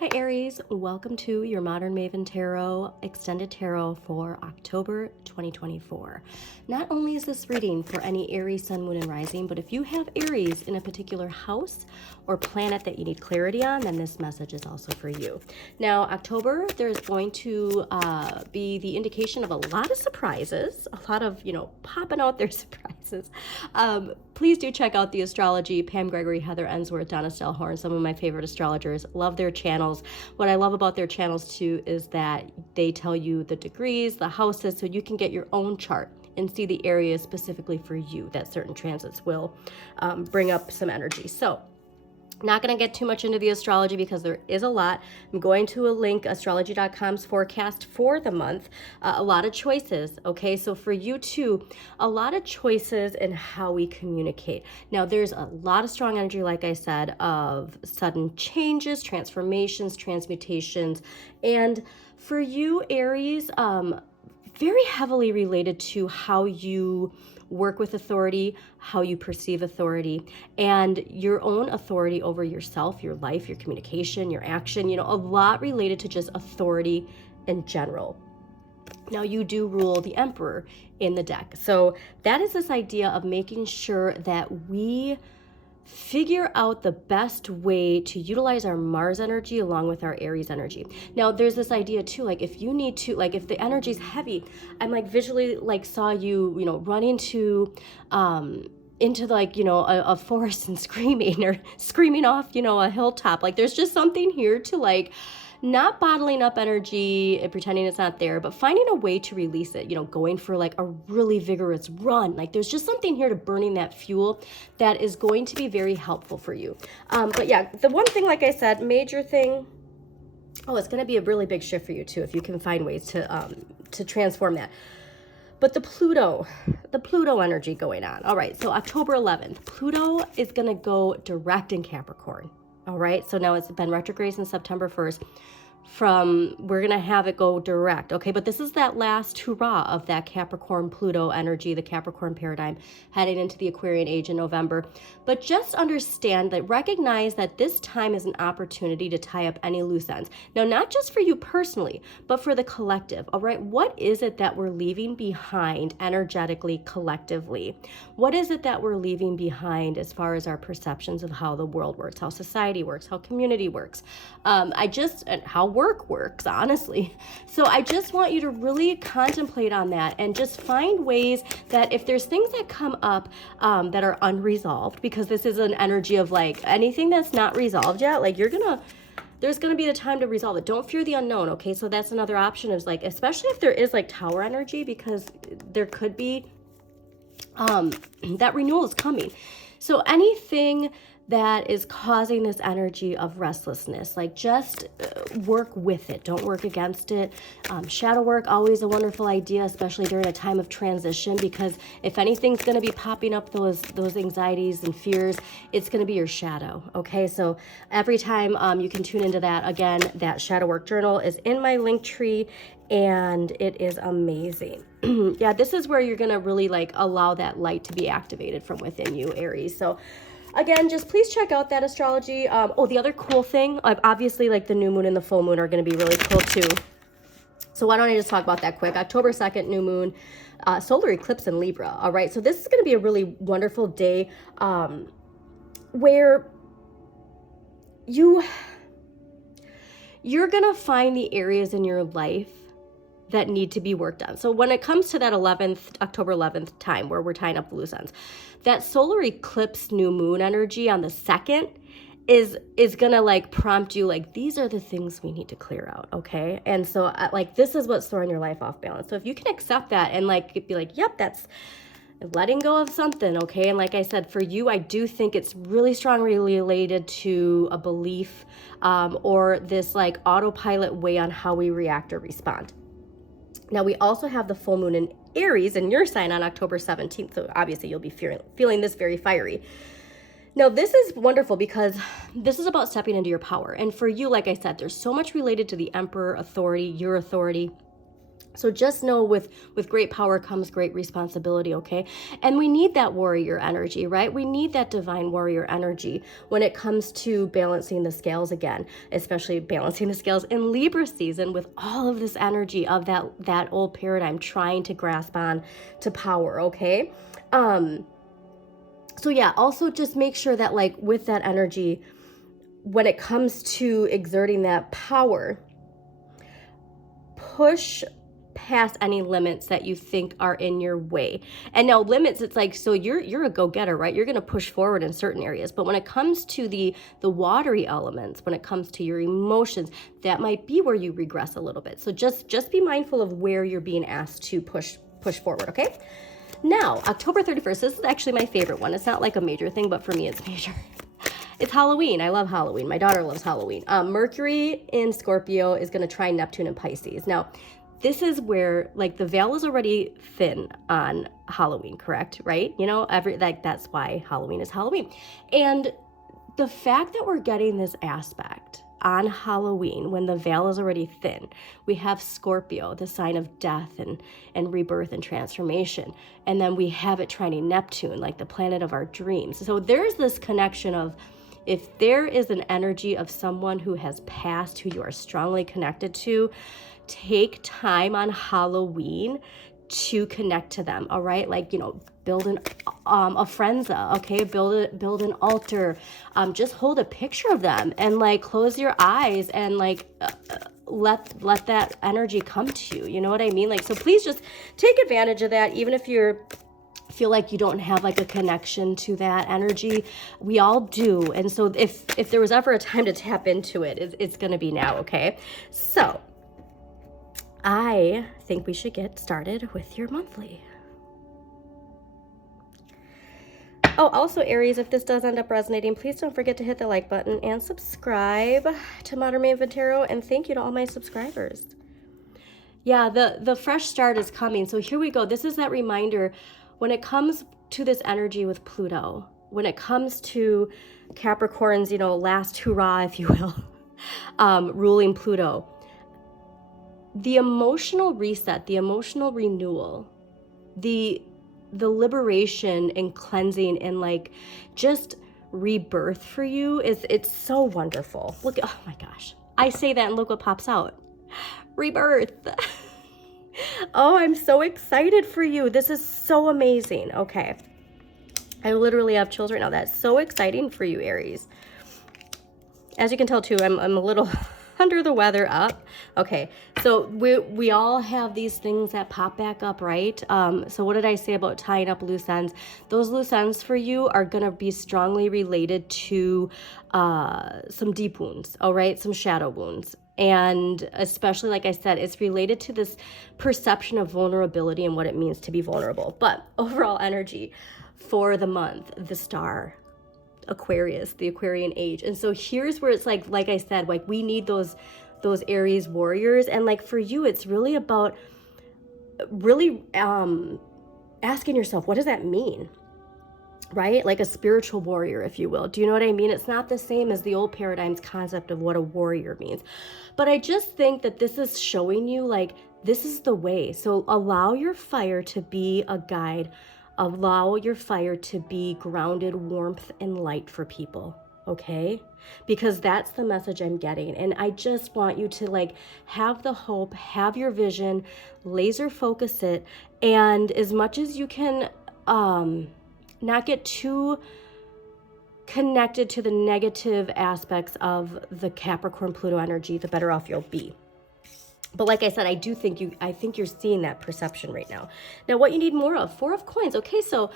Hi Aries, welcome to your Modern Maven Tarot Extended Tarot for October 2024. Not only is this reading for any Aries, Sun, Moon, and Rising, but if you have Aries in a particular house or planet that you need clarity on, then this message is also for you. Now, October, there's going to be the indication of a lot of surprises, a lot of, popping out their surprises. Please do check out the Astrology, Pam Gregory, Heather Ensworth, Donna Stellhorn, some of my favorite astrologers. Love their channels. What I love about their channels too is that they tell you the degrees, the houses, so you can get your own chart and see the areas specifically for you that certain transits will bring up some energy. So not going to get too much into the astrology because there is a lot. I'm going to a link, astrology.com's forecast for the month. A lot of choices, okay? So for you too, a lot of choices in how we communicate. Now, there's a lot of strong energy, like I said, of sudden changes, transformations, transmutations. And for you, Aries, very heavily related to how you work with authority, how you perceive authority, and your own authority over yourself, your life, your communication, your action, a lot related to just authority in general. Now, you do rule the Emperor in the deck. So that is this idea of making sure that we figure out the best way to utilize our Mars energy along with our Aries energy. Now, there's this idea too, like if you need to, like if the energy's heavy, I'm like visually like saw you, run into like, a forest and screaming or screaming off, a hilltop. Like there's just something here to like, not bottling up energy and pretending it's not there, but finding a way to release it, going for like a really vigorous run. Like there's just something here to burning that fuel that is going to be very helpful for you. But yeah, the one thing, like I said, major thing, it's going to be a really big shift for you too, if you can find ways to transform that. But the Pluto energy going on. All right, so October 11th, Pluto is going to go direct in Capricorn. All right, so now it's been retrograde since September 1st. We're going to have it go direct, okay? But this is that last hurrah of that Capricorn-Pluto energy, the Capricorn paradigm, heading into the Aquarian age in November. But just understand that, recognize that this time is an opportunity to tie up any loose ends. Now, not just for you personally, but for the collective, all right? What is it that we're leaving behind energetically, collectively? What is it that we're leaving behind as far as our perceptions of how the world works, how society works, how community works, and how work works, honestly. So I just want you to really contemplate on that and just find ways that if there's things that come up that are unresolved, because this is an energy of like anything that's not resolved yet, like there's going to be the time to resolve it. Don't fear the unknown, okay? So that's another option, is like, especially if there is like tower energy, because there could be that renewal is coming. So anything that is causing this energy of restlessness, like just work with it. Don't work against it. Shadow work, always a wonderful idea, especially during a time of transition, because if anything's going to be popping up those anxieties and fears, it's going to be your shadow. Okay, so every time you can tune into that. Again, that shadow work journal is in my link tree, and it is amazing. Yeah, this is where you're going to really like allow that light to be activated from within you, Aries. So again, just please check out that astrology. The other cool thing, obviously like the new moon and the full moon are going to be really cool too. So why don't I just talk about that quick? October 2nd, new moon, solar eclipse in Libra. All right, so this is going to be a really wonderful day where you're going to find the areas in your life that need to be worked on. So when it comes to that October 11th time where we're tying up the loose ends, that solar eclipse new moon energy on the 2nd is gonna like prompt you, like, these are the things we need to clear out, okay? And so like this is what's throwing your life off balance. So if you can accept that and like be like, yep, that's letting go of something, okay? And like I said, for you, I do think it's really strongly related to a belief or this like autopilot way on how we react or respond. Now, we also have the full moon in Aries in your sign on October 17th. So obviously you'll be feeling this very fiery. Now, this is wonderful because this is about stepping into your power. And for you, like I said, there's so much related to the Emperor authority, your authority. So just know with great power comes great responsibility, okay? And we need that warrior energy, right? We need that divine warrior energy when it comes to balancing the scales again, especially balancing the scales in Libra season with all of this energy of that old paradigm trying to grasp on to power, okay? So yeah, also just make sure that like with that energy, when it comes to exerting that power, push past any limits that you think are in your way. And now limits, it's like, so you're a go-getter, right? You're going to push forward in certain areas. But when it comes to the watery elements, when it comes to your emotions, that might be where you regress a little bit. So just be mindful of where you're being asked to push forward, okay? Now, October 31st, this is actually my favorite one. It's not like a major thing, but for me, it's major. It's Halloween. I love Halloween. My daughter loves Halloween. Mercury in Scorpio is going to try Neptune in Pisces. Now, this is where like the veil is already thin on Halloween, correct? Right? You know, that's why Halloween is Halloween. And the fact that we're getting this aspect on Halloween when the veil is already thin, we have Scorpio, the sign of death and rebirth and transformation. And then we have it trining Neptune, like the planet of our dreams. So there's this connection of, if there is an energy of someone who has passed, who you are strongly connected to, take time on Halloween to connect to them, all right? Like, you know, build a frenza, okay? Build an altar. Just hold a picture of them and like close your eyes and like let that energy come to you. You know what I mean? Like, so please just take advantage of that, even if feel like you don't have like a connection to that energy. We all do. And so if there was ever a time to tap into it, it's going to be now, okay? So I think we should get started with your monthly. Oh, also Aries, if this does end up resonating, please don't forget to hit the like button and subscribe to Modern Maven Tarot. And thank you to all my subscribers. Yeah, the fresh start is coming. So here we go. This is that reminder when it comes to this energy with Pluto, when it comes to Capricorn's, you know, last hurrah, if you will, ruling Pluto. The emotional reset, the emotional renewal, the liberation and cleansing and like just rebirth for you it's so wonderful. Look, oh my gosh, I say that and look what pops out. Rebirth. Oh, I'm so excited for you. This is so amazing. Okay, I literally have chills right now. That's so exciting for you, Aries. As you can tell too, I'm a little under the weather up. Okay, so we all have these things that pop back up, right? So what did I say about tying up loose ends? Those loose ends for you are gonna be strongly related to some deep wounds, all right? Some shadow wounds. And especially, like I said, it's related to this perception of vulnerability and what it means to be vulnerable. But overall energy for the month, the star, Aquarius, the Aquarian age. And so here's where it's like I said, like we need those Aries warriors. And like for you, it's really about really asking yourself, what does that mean? Right? Like a spiritual warrior, if you will. Do you know what I mean? It's not the same as the old paradigm's concept of what a warrior means. But I just think that this is showing you like, this is the way. So allow your fire to be a guide. Allow your fire to be grounded warmth and light for people, okay? Because that's the message I'm getting. And I just want you to like have the hope, have your vision, laser focus it, and as much as you can not get too connected to the negative aspects of the Capricorn Pluto energy, the better off you'll be. But like I said, I think you're seeing that perception right now. Now, what you need more of, 4 of coins. Okay, so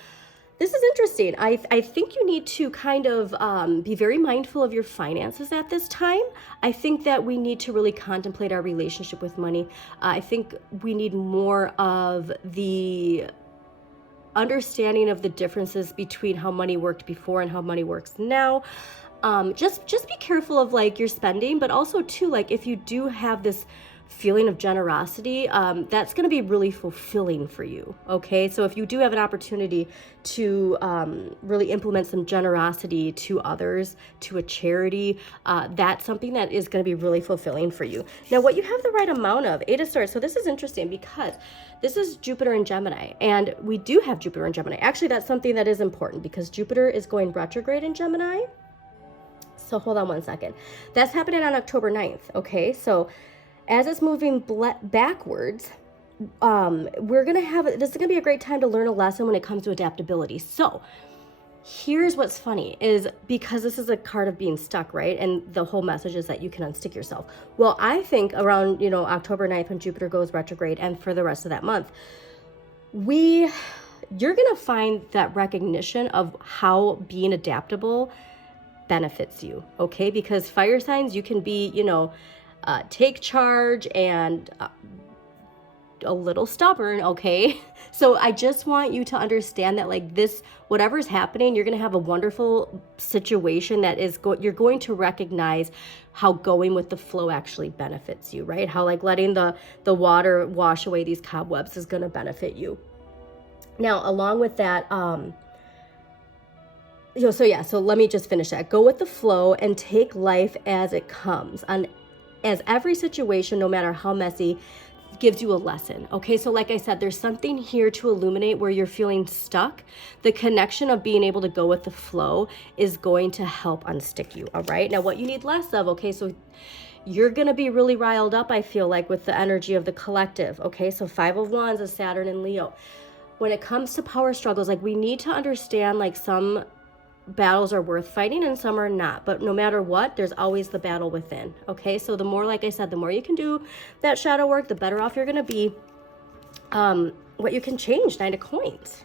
this is interesting. I think you need to kind of be very mindful of your finances at this time. I think that we need to really contemplate our relationship with money. I think we need more of the understanding of the differences between how money worked before and how money works now. Just be careful of like your spending, but also too, like if you do have this feeling of generosity, that's going to be really fulfilling for you. Okay, so if you do have an opportunity to really implement some generosity to others, to a charity, that's something that is going to be really fulfilling for you. Now, what you have the right amount of, Eight of Swords. So this is interesting because this is Jupiter in Gemini, and we do have Jupiter in Gemini. Actually, that's something that is important because Jupiter is going retrograde in Gemini. So hold on one second. That's happening on October 9th. Okay, so as it's moving backwards, we're going to have, this is going to be a great time to learn a lesson when it comes to adaptability. So here's what's funny is because this is a card of being stuck, right? And the whole message is that you can unstick yourself. Well, I think around, October 9th when Jupiter goes retrograde and for the rest of that month, you're going to find that recognition of how being adaptable benefits you. Okay. Because fire signs, you can be, take charge and a little stubborn. Okay. So I just want you to understand that like this, whatever's happening, you're going to have a wonderful situation that is you're going to recognize how going with the flow actually benefits you, right? How like letting the water wash away these cobwebs is going to benefit you. Now, along with that, so let me just finish that. Go with the flow and take life as it comes. As every situation, no matter how messy, gives you a lesson. Okay, so like I said, there's something here to illuminate where you're feeling stuck. The connection of being able to go with the flow is going to help unstick you. All right, now what you need less of, okay, so you're going to be really riled up, I feel like, with the energy of the collective. Okay, so 5 of Wands is Saturn and Leo. When it comes to power struggles, like we need to understand like some battles are worth fighting and some are not, but no matter what, there's always the battle within. Okay, so the more, like I said, the more you can do that shadow work, the better off you're going to be. What you can change, 9 of Coins.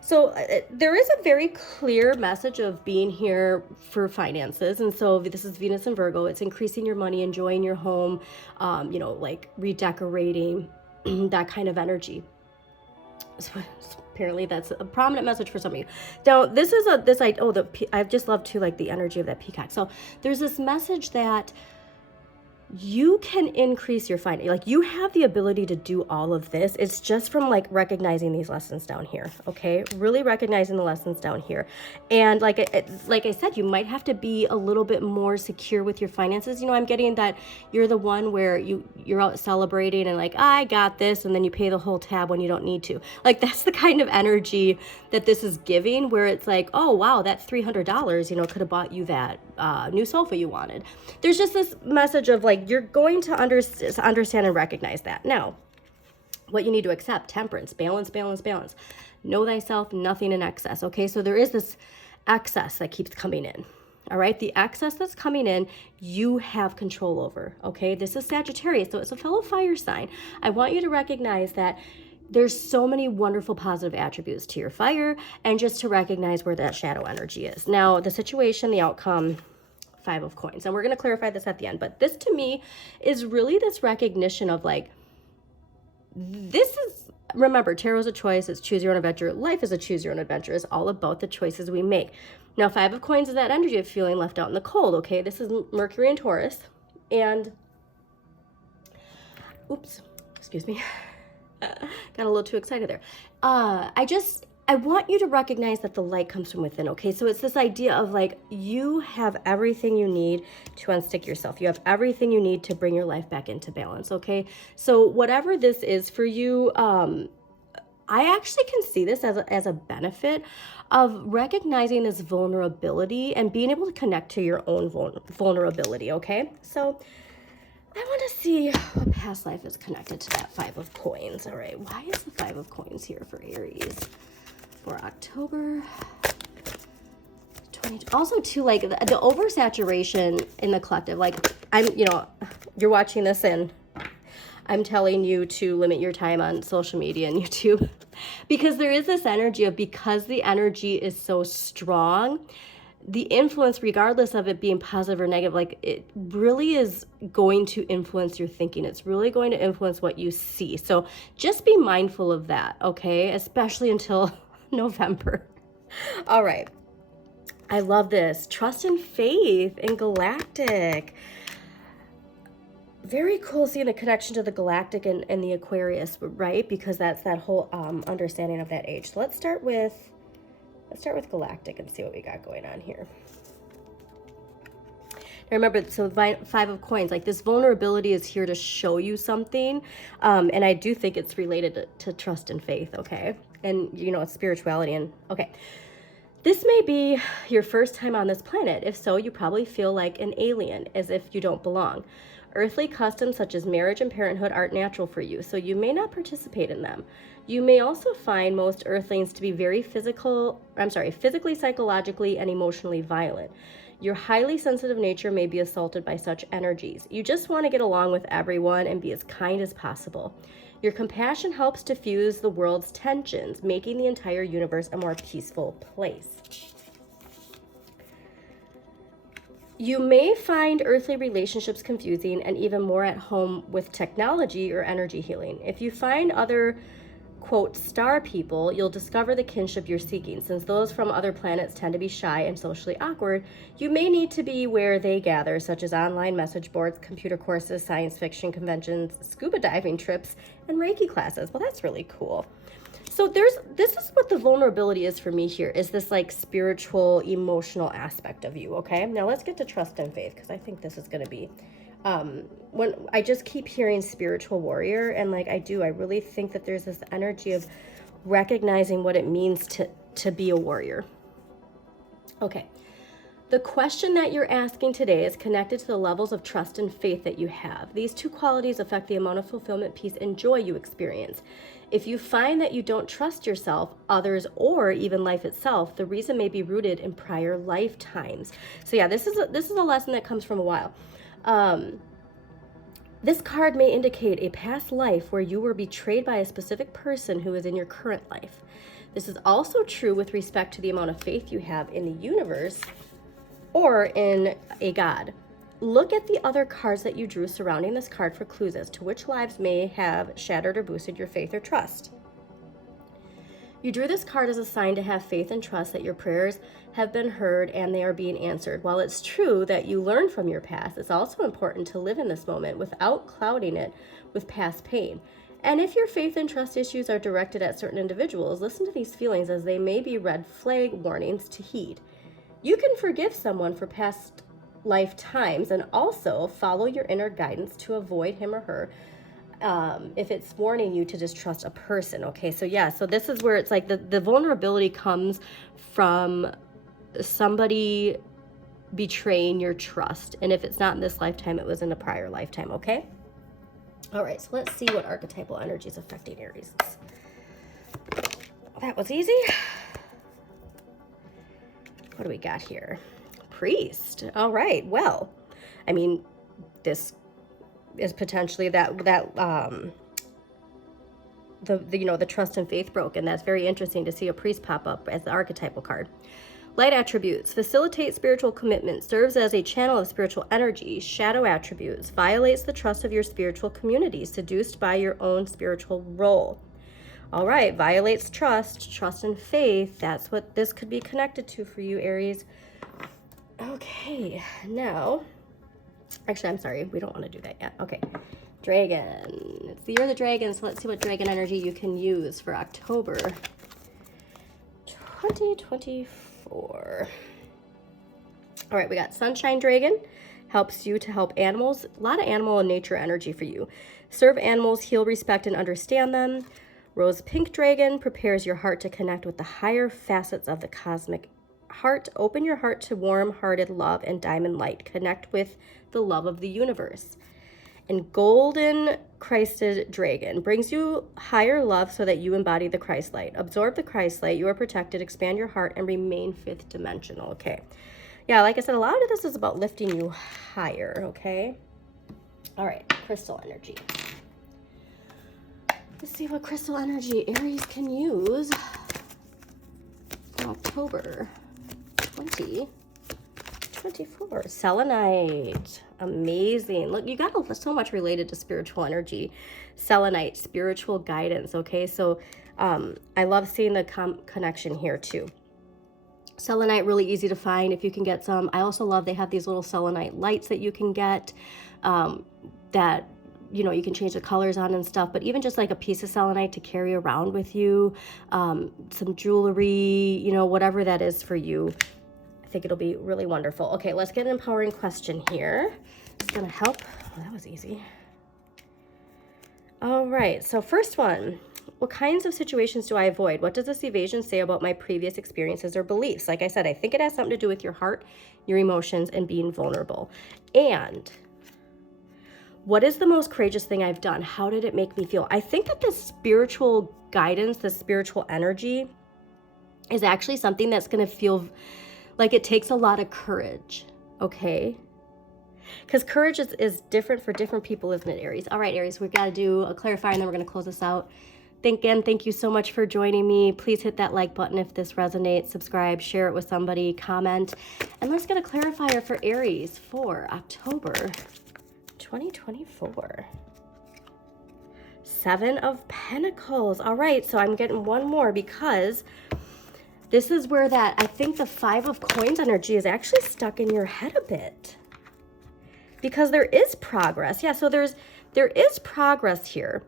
So there is a very clear message of being here for finances. And so this is Venus and Virgo. It's increasing your money, enjoying your home, like redecorating, that kind of energy. So apparently that's a prominent message for some of you. Now, this is I just love too, like the energy of that peacock. So there's this message that you can increase your finance. Like you have the ability to do all of this. It's just from like recognizing these lessons down here. Okay. Really recognizing the lessons down here. And like I said, you might have to be a little bit more secure with your finances. I'm getting that you're the one where you're out celebrating and like, I got this. And then you pay the whole tab when you don't need to. Like that's the kind of energy that this is giving, where it's like, oh, wow, that $300, could have bought you that new sofa you wanted. There's just this message of like, you're going to understand and recognize that. Now, what you need to accept, temperance, balance, balance, balance. Know thyself, nothing in excess. Okay, so there is this excess that keeps coming in. All right, the excess that's coming in, you have control over. Okay, this is Sagittarius, so it's a fellow fire sign. I want you to recognize that there's so many wonderful positive attributes to your fire, and just to recognize where that shadow energy is. Now, the situation, the outcome, 5 of Coins. And we're going to clarify this at the end. But this to me is really this recognition of like, remember, tarot is a choice. It's choose your own adventure. Life is a choose your own adventure. It's all about the choices we make. Now, 5 of Coins is that energy of feeling left out in the cold. Okay, this is Mercury and Taurus. And, oops, excuse me. Got a little too excited there. I want you to recognize that the light comes from within, okay? So it's this idea of like, you have everything you need to unstick yourself. You have everything you need to bring your life back into balance, okay? So whatever this is for you, I actually can see this as a benefit of recognizing this vulnerability and being able to connect to your own vulnerability, okay? So I want to see what past life is connected to that 5 of Coins. All right, why is the 5 of Coins here for Aries? For October 20. Also too, like the oversaturation in the collective, like you're watching this and I'm telling you to limit your time on social media and YouTube because there is this energy of, because the energy is so strong, the influence, regardless of it being positive or negative, like it really is going to influence your thinking. It's really going to influence what you see. So just be mindful of that, okay? Especially until November. All right. I love this. Trust and faith in galactic. Very cool seeing the connection to the galactic and the Aquarius, right? Because that's that whole understanding of that age. So let's start with galactic and see what we got going on here. Now remember, so 5 of coins, like this vulnerability is here to show you something. And I do think it's related to trust and faith, okay? And, you know, spirituality and, okay. This may be your first time on this planet. If so, you probably feel like an alien, as if you don't belong. Earthly customs such as marriage and parenthood aren't natural for you, so you may not participate in them. You may also find most earthlings to be very physically, psychologically, and emotionally violent. Your highly sensitive nature may be assaulted by such energies. You just want to get along with everyone and be as kind as possible. Your compassion helps diffuse the world's tensions, making the entire universe a more peaceful place. You may find earthly relationships confusing and even more at home with technology or energy healing. If you find other, quote, star people, you'll discover the kinship you're seeking. Since those from other planets tend to be shy and socially awkward, you may need to be where they gather, such as online message boards, computer courses, science fiction conventions, scuba diving trips, and Reiki classes. Well, that's really cool. So this is what the vulnerability is for me here, is this like spiritual, emotional aspect of you, okay? Now let's get to trust and faith, because I think this is going to be, when I just keep hearing spiritual warrior, and like I really think that there's this energy of recognizing what it means to be a warrior. Okay. The question that you're asking today is connected to the levels of trust and faith that you have. These 2 qualities affect the amount of fulfillment, peace, and joy you experience. If you find that you don't trust yourself, others, or even life itself, the reason may be rooted in prior lifetimes. So yeah, this is a lesson that comes from a while. This card may indicate a past life where you were betrayed by a specific person who is in your current life. This is also true with respect to the amount of faith you have in the universe or in a god. Look at the other cards that you drew surrounding this card for clues as to which lives may have shattered or boosted your faith or trust. You drew this card as a sign to have faith and trust that your prayers have been heard and they are being answered. While it's true that you learn from your past, it's also important to live in this moment without clouding it with past pain. And if your faith and trust issues are directed at certain individuals, listen to these feelings as they may be red flag warnings to heed. You can forgive someone for past lifetimes and also follow your inner guidance to avoid him or her if it's warning you to distrust a person. Okay, so yeah, so this is where it's like the vulnerability comes from somebody betraying your trust. And if it's not in this lifetime, it was in a prior lifetime, okay? All right, so let's see what archetypal energy is affecting Aries. That was easy. What do we got here? Priest. All right. Well, I mean, this is potentially the trust and faith broken. That's very interesting to see a priest pop up as the archetypal card. Light attributes: facilitate spiritual commitment, serves as a channel of spiritual energy. Shadow attributes: violates the trust of your spiritual community, seduced by your own spiritual role. All right, violates trust and faith. That's what this could be connected to for you, Aries. Okay, now, actually, I'm sorry, we don't want to do that yet. Okay, dragon. It's the year of the dragon, so let's see what dragon energy you can use for October 2024. All right, we got sunshine dragon. Helps you to help animals. A lot of animal and nature energy for you. Serve animals, heal, respect, and understand them. Rose pink dragon prepares your heart to connect with the higher facets of the cosmic heart. Open your heart to warm-hearted love and diamond light. Connect with the love of the universe. And golden Christed dragon brings you higher love so that you embody the Christ light. Absorb the Christ light. You are protected. Expand your heart and remain 5th dimensional. Okay. Yeah, like I said, a lot of this is about lifting you higher. Okay. All right. Crystal energy. Let's see what crystal energy Aries can use in October 2024. Selenite. Amazing. Look, you got so much related to spiritual energy. Selenite, spiritual guidance. Okay, so I love seeing the connection here too. Selenite, really easy to find if you can get some. I also love they have these little selenite lights that you can get. that, you know, you can change the colors on and stuff, but even just like a piece of selenite to carry around with you, some jewelry, you know, whatever that is for you, I think it'll be really wonderful. Okay, let's get an empowering question here. It's gonna help. Oh, that was easy. All right, so first one, what kinds of situations do I avoid? What does this evasion say about my previous experiences or beliefs? Like I said, I think it has something to do with your heart, your emotions, and being vulnerable. And what is the most courageous thing I've done? How did it make me feel? I think that the spiritual guidance, the spiritual energy is actually something that's going to feel like it takes a lot of courage, okay? Because courage is different for different people, isn't it, Aries? All right, Aries, we've got to do a clarifier, and then we're going to close this out. Again, thank you so much for joining me. Please hit that like button if this resonates, subscribe, share it with somebody, comment. And let's get a clarifier for Aries for October 2024. 7 of Pentacles. All right, so I'm getting one more because this is where that, I think the 5 of Coins energy is actually stuck in your head a bit. Because there is progress. Yeah, so there is progress here,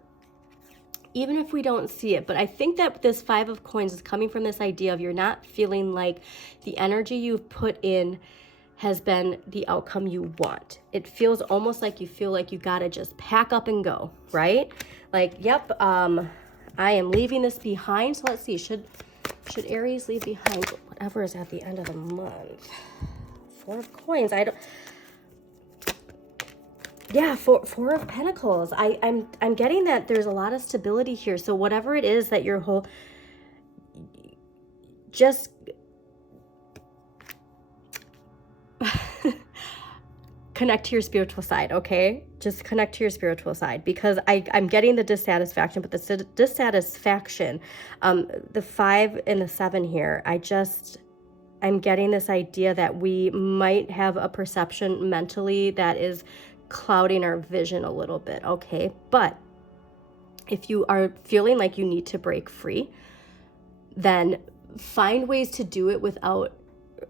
even if we don't see it. But I think that this 5 of Coins is coming from this idea of you're not feeling like the energy you've put in has been the outcome you want. It feels almost like you feel like you gotta just pack up and go, right? Like, yep, I am leaving this behind. So let's see, should Aries leave behind whatever is at the end of the month? 4 of Coins. Yeah, four of Pentacles. I'm getting that there's a lot of stability here. So whatever it is that your whole, just connect to your spiritual side, okay? Just connect to your spiritual side, because I'm getting the dissatisfaction, but the dissatisfaction, the 5 and the 7 here, I'm getting this idea that we might have a perception mentally that is clouding our vision a little bit, okay? But if you are feeling like you need to break free, then find ways to do it without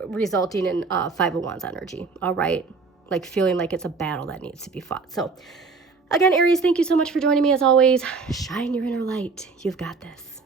resulting in 5 of Wands energy, all right? Like feeling like it's a battle that needs to be fought. So again, Aries, thank you so much for joining me as always. Shine your inner light. You've got this.